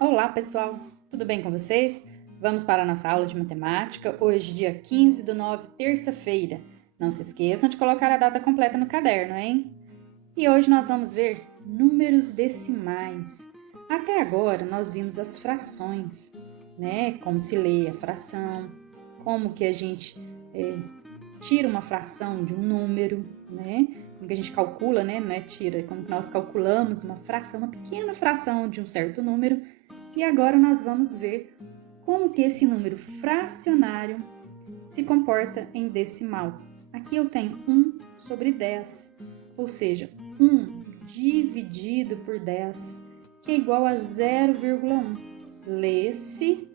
Olá, pessoal! Tudo bem com vocês? Vamos para a nossa aula de matemática, hoje, dia 15/9, terça-feira. Não se esqueçam de colocar a data completa no caderno, hein? E hoje nós vamos ver números decimais. Até agora, nós vimos as frações, né? Como se lê a fração, como que a gente tira uma fração de um número, né? Como que a gente calcula, né? Não é tira, como que nós calculamos uma fração, uma pequena fração de um certo número. E agora nós vamos ver como que esse número fracionário se comporta em decimal. Aqui eu tenho 1/10, ou seja, 1 dividido por 10, que é igual a 0,1. Lê-se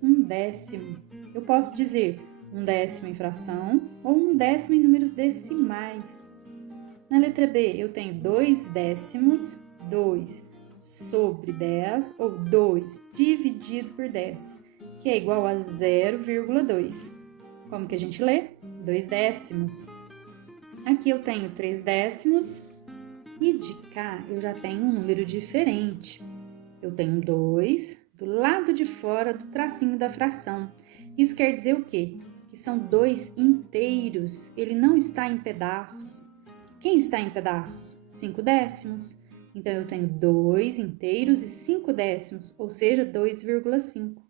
1/10. Eu posso dizer 1/10 em fração ou 1/10 em números decimais. Na letra B, eu tenho 2/10, 2/10 ou 2 dividido por 10, que é igual a 0,2. Como que a gente lê? 2/10. Aqui eu tenho 3/10 e de cá eu já tenho um número diferente. Eu tenho 2 do lado de fora do tracinho da fração. Isso quer dizer o quê? Que são 2 inteiros, ele não está em pedaços. Quem está em pedaços? 5/10. Então, eu tenho 2 inteiros e 5/10, ou seja, 2,5.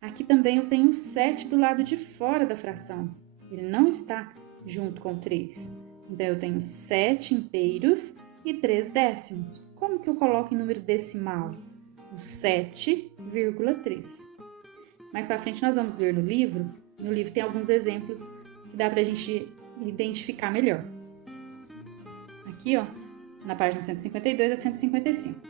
Aqui também eu tenho 7 do lado de fora da fração. Ele não está junto com 3. Então, eu tenho 7 inteiros e 3/10. Como que eu coloco em número decimal? O 7,3. Mais para frente nós vamos ver no livro. No livro tem alguns exemplos que dá para a gente identificar melhor. Aqui, ó, na página 152 a 155.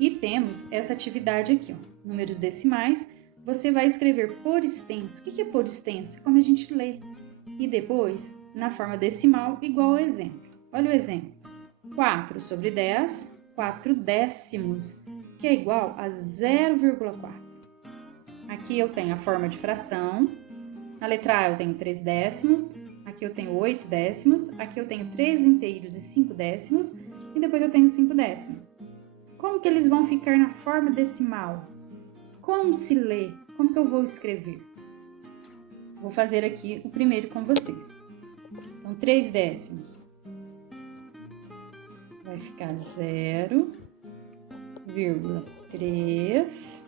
E temos essa atividade aqui, ó, números decimais. Você vai escrever por extenso. O que é por extenso? É como a gente lê. E depois, na forma decimal, igual ao exemplo. Olha o exemplo. 4/10, 4/10, que é igual a 0,4. Aqui eu tenho a forma de fração. Na letra A eu tenho 3/10. Aqui eu tenho 8/10, aqui eu tenho 3 inteiros e 5/10, e depois eu tenho 5/10. Como que eles vão ficar na forma decimal? Como se lê? Como que eu vou escrever? Vou fazer aqui o primeiro com vocês. Então, 3/10 vai ficar 0,3,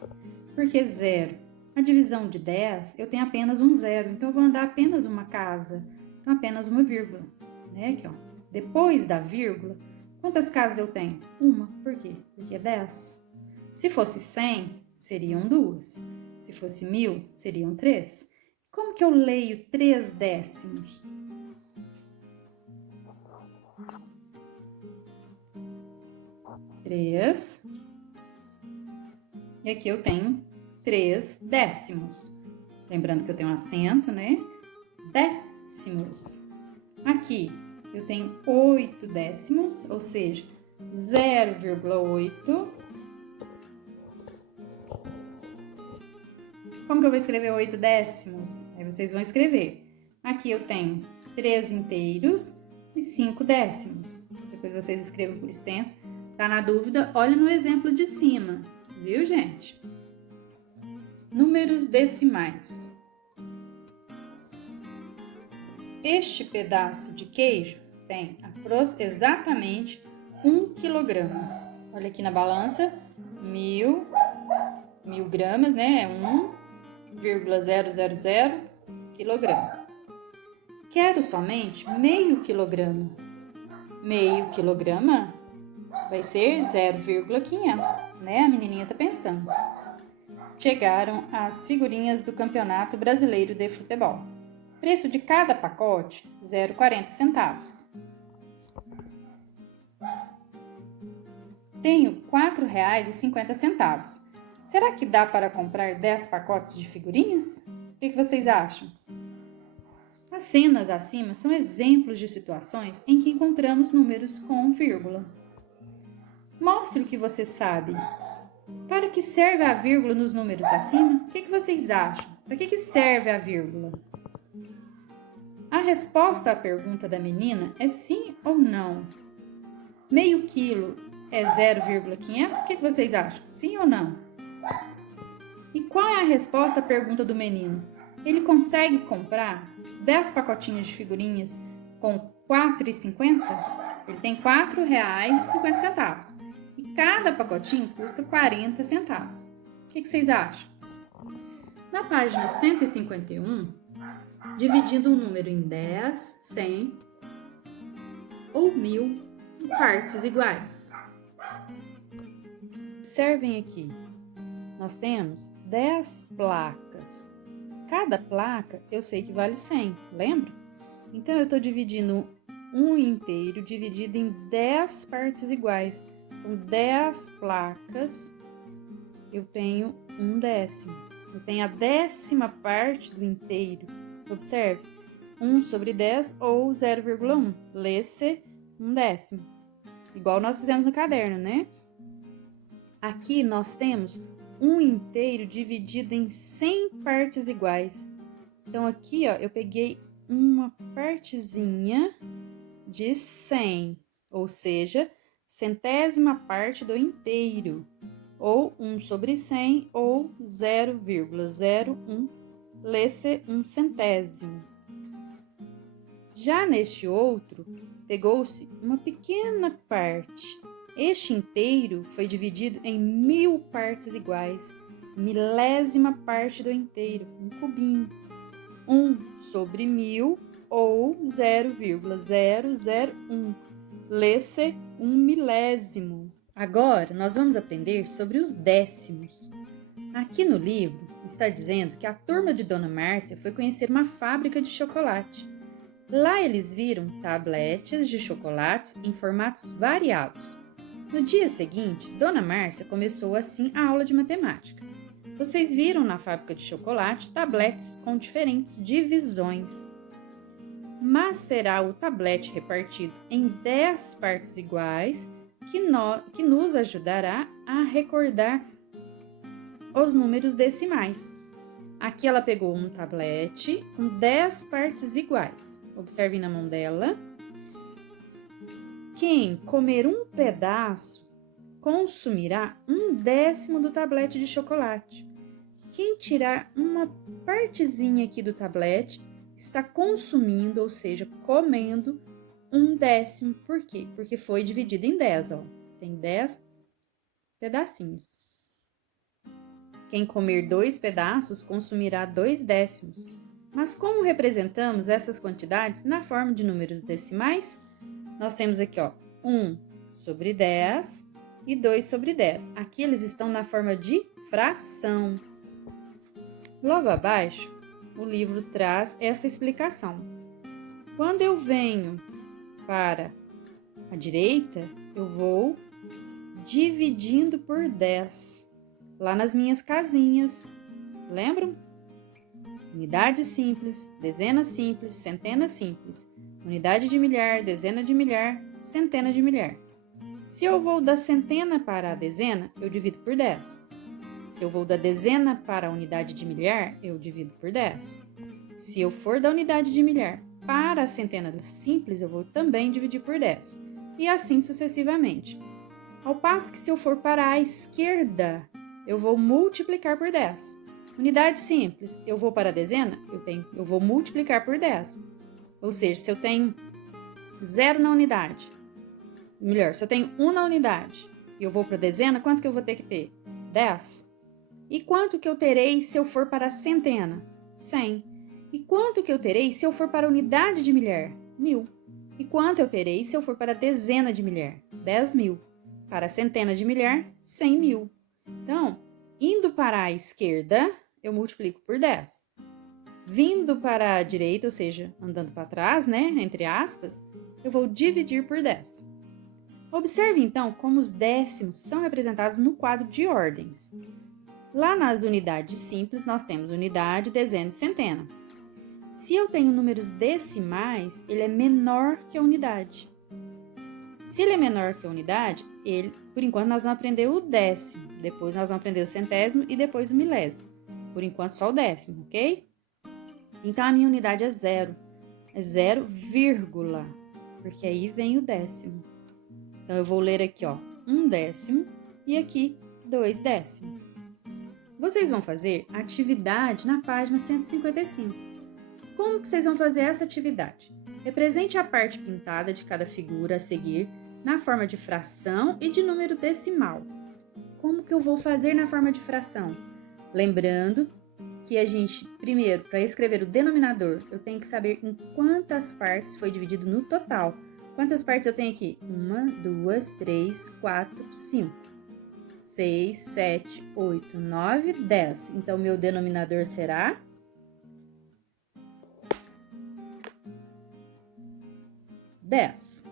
porque 0, a divisão de 10, eu tenho apenas um zero, então eu vou andar apenas uma casa. Então, apenas uma vírgula, né? Aqui, ó. Depois da vírgula, quantas casas eu tenho? Uma. Por quê? Porque é 10. Se fosse 100, seriam 2. Se fosse 1000, seriam 3. Como que eu leio 3/10? Três. E aqui eu tenho 3/10. Lembrando que eu tenho um acento, né? Décimos. Aqui eu tenho 8/10, ou seja, 0,8. Como que eu vou escrever 8/10? Aí vocês vão escrever. Aqui eu tenho 3 inteiros e 5/10. Depois vocês escrevam por extenso. Tá na dúvida? Olha no exemplo de cima, viu, gente? Números decimais. Este pedaço de queijo tem exatamente 1 quilograma. Olha aqui na balança, 1000 gramas, né? É 1,000 quilograma. Quero somente meio quilograma. Meio quilograma vai ser 0,500, né? A menininha tá pensando. Chegaram as figurinhas do Campeonato Brasileiro de Futebol. Preço de cada pacote, 0,40 centavos. Tenho R$ 4,50. Será que dá para comprar 10 pacotes de figurinhas? O que vocês acham? As cenas acima são exemplos de situações em que encontramos números com vírgula. Mostre o que você sabe. Para que serve a vírgula nos números acima? O que vocês acham? Para que serve a vírgula? A resposta à pergunta da menina é sim ou não. Meio quilo é 0,500? O que vocês acham? Sim ou não? E qual é a resposta à pergunta do menino? Ele consegue comprar 10 pacotinhos de figurinhas com R$ 4,50? Ele tem R$ 4,50. E cada pacotinho custa 40 centavos. O que vocês acham? Na página 151, dividindo um número em 10, 100 ou 1000 em partes iguais. Observem aqui, nós temos 10 placas. Cada placa eu sei que vale 100, lembra? Então eu estou dividindo um inteiro dividido em 10 partes iguais. Então 10 placas eu tenho 1/10. Eu tenho a 10ª parte do inteiro. Observe, 1 sobre 10 ou 0,1. Lê-se 1/10. Igual nós fizemos no caderno, né? Aqui nós temos um inteiro dividido em 100 partes iguais. Então, aqui, ó, eu peguei uma partezinha de 100, ou seja, 100ª parte do inteiro, ou 1 sobre 100, ou 0,01, lê-se 1/100. Já neste outro, pegou-se uma pequena parte. Este inteiro foi dividido em 1000 partes iguais, milésima parte do inteiro, um cubinho. 1 sobre 1000 ou 0,001, lê-se 1 milésimo. Agora, nós vamos aprender sobre os décimos. Aqui no livro, está dizendo que a turma de Dona Márcia foi conhecer uma fábrica de chocolate. Lá eles viram tabletes de chocolates em formatos variados. No dia seguinte, Dona Márcia começou assim a aula de matemática. Vocês viram na fábrica de chocolate tabletes com diferentes divisões. Mas será o tablete repartido em 10 partes iguais que nos ajudará a recordar os números decimais. Aqui ela pegou um tablete com 10 partes iguais. Observe na mão dela. Quem comer um pedaço consumirá 1/10 do tablete de chocolate. Quem tirar uma partezinha aqui do tablete está consumindo, ou seja, comendo 1/10. Por quê? Porque foi dividido em 10, ó. Tem 10 pedacinhos. Quem comer 2 pedaços consumirá 2/10. Mas como representamos essas quantidades na forma de números decimais? Nós temos aqui, ó, 1 sobre 10 e 2 sobre 10. Aqui eles estão na forma de fração. Logo abaixo, o livro traz essa explicação. Quando eu venho para a direita, eu vou dividindo por 10. Lá nas minhas casinhas, lembram? Unidade simples, dezena simples, centena simples. Unidade de milhar, dezena de milhar, centena de milhar. Se eu vou da centena para a dezena, eu divido por 10. Se eu vou da dezena para a unidade de milhar, eu divido por 10. Se eu for da unidade de milhar para a centena simples, eu vou também dividir por 10. E assim sucessivamente. Ao passo que se eu for para a esquerda, eu vou multiplicar por 10. Unidade simples, eu vou para a dezena, eu vou multiplicar por 10. Ou seja, se eu tenho 0 na unidade, melhor, se eu tenho 1 na unidade e eu vou para a dezena, quanto que eu vou ter que ter? 10. E quanto que eu terei se eu for para a centena? 100. E quanto que eu terei se eu for para a unidade de milhar? 1000. E quanto eu terei se eu for para a dezena de milhar? 10.000. Para a centena de milhar, 100.000. Então, indo para a esquerda, eu multiplico por 10. Vindo para a direita, ou seja, andando para trás, né, entre aspas, eu vou dividir por 10. Observe, então, como os décimos são representados no quadro de ordens. Lá nas unidades simples, nós temos unidade, dezena e centena. Se eu tenho números decimais, ele é menor que a unidade. Se ele é menor que a unidade, por enquanto nós vamos aprender o décimo, depois nós vamos aprender o centésimo e depois o milésimo. Por enquanto só o décimo, ok? Então a minha unidade é 0. É 0, vírgula, porque aí vem o décimo. Então eu vou ler aqui, ó, 1/10 e aqui 2/10. Vocês vão fazer a atividade na página 155. Como que vocês vão fazer essa atividade? Represente a parte pintada de cada figura a seguir na forma de fração e de número decimal. Como que eu vou fazer na forma de fração? Lembrando que a gente, primeiro, para escrever o denominador, eu tenho que saber em quantas partes foi dividido no total. Quantas partes eu tenho aqui? 1, 2, 3, 4, 5, 6, 7, 8, 9, 10. Então, meu denominador será 10.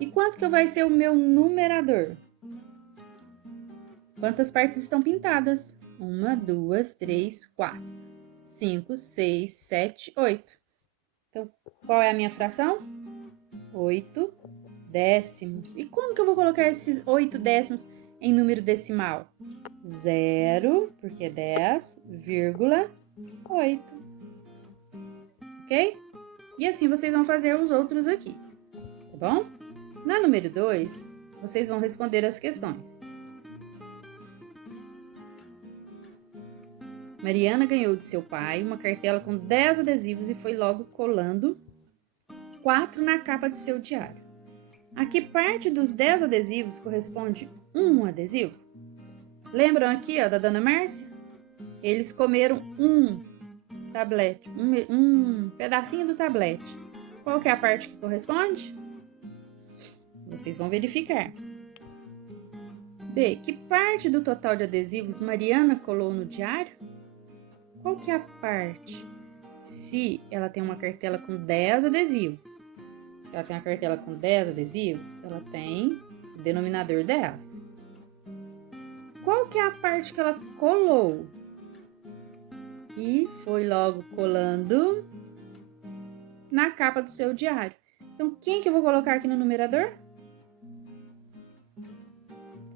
E quanto que vai ser o meu numerador? Quantas partes estão pintadas? 1, 2, 3, 4, 5, 6, 7, 8. Então, qual é a minha fração? 8 décimos. E como que eu vou colocar esses 8 décimos em número decimal? 0, porque é 10,8. Ok? E assim vocês vão fazer os outros aqui, tá bom? Na número 2, vocês vão responder as questões. Mariana ganhou de seu pai uma cartela com 10 adesivos e foi logo colando 4 na capa de seu diário. A que parte dos 10 adesivos corresponde um adesivo? Lembram aqui, ó, da Dona Márcia? Eles comeram um tablete, um pedacinho do tablete. Qual que é a parte que corresponde? Vocês vão verificar. B. Que parte do total de adesivos Mariana colou no diário? Qual que é a parte? Se ela tem uma cartela com 10 adesivos, se ela tem uma cartela com 10 adesivos, ela tem o denominador 10. Qual que é a parte que ela colou? E foi logo colando na capa do seu diário. Então, quem que eu vou colocar aqui no numerador?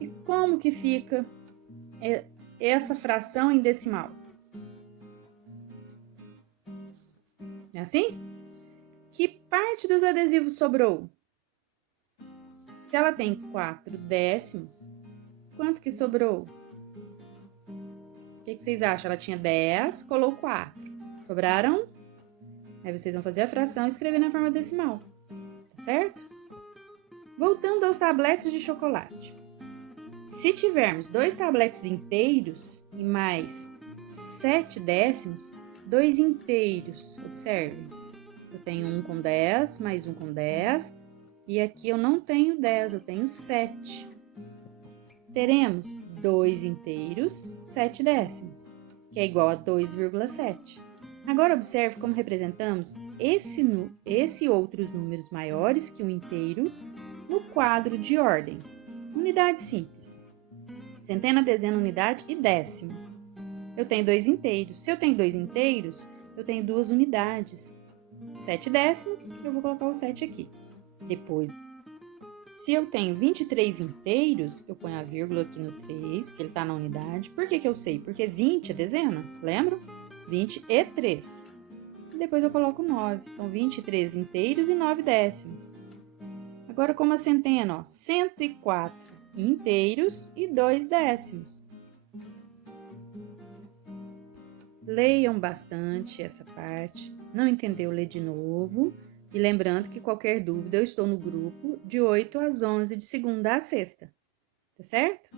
E como que fica essa fração em decimal? É assim? Que parte dos adesivos sobrou? Se ela tem 4 décimos, quanto que sobrou? O que vocês acham? Ela tinha 10, colou 4. Sobraram? Aí vocês vão fazer a fração e escrever na forma decimal. Tá certo? Voltando aos tabletes de chocolate. Se tivermos 2 tabletes inteiros e mais 7 décimos, 2 inteiros, observem. Eu tenho um com 10, mais um com 10, e aqui eu não tenho 10, eu tenho 7. Teremos 2 inteiros, 7 décimos, que é igual a 2,7. Agora, observe como representamos esse outros números maiores que o inteiro no quadro de ordens. Unidade simples. Centena, dezena, unidade e décimo. Eu tenho 2 inteiros. Se eu tenho 2 inteiros, eu tenho 2 unidades. 7 décimos, eu vou colocar o 7 aqui. Depois, se eu tenho 23 inteiros, eu ponho a vírgula aqui no 3, que ele está na unidade. Por que eu sei? Porque 20 é dezena, lembram? 20 e 3. E depois eu coloco 9. Então, 23 inteiros e 9 décimos. Agora, como a centena, ó, 104 inteiros e 2 décimos. Leiam bastante essa parte. Não entendeu, lê de novo. E lembrando que qualquer dúvida, eu estou no grupo de 8 às 11, de segunda a sexta. Tá certo?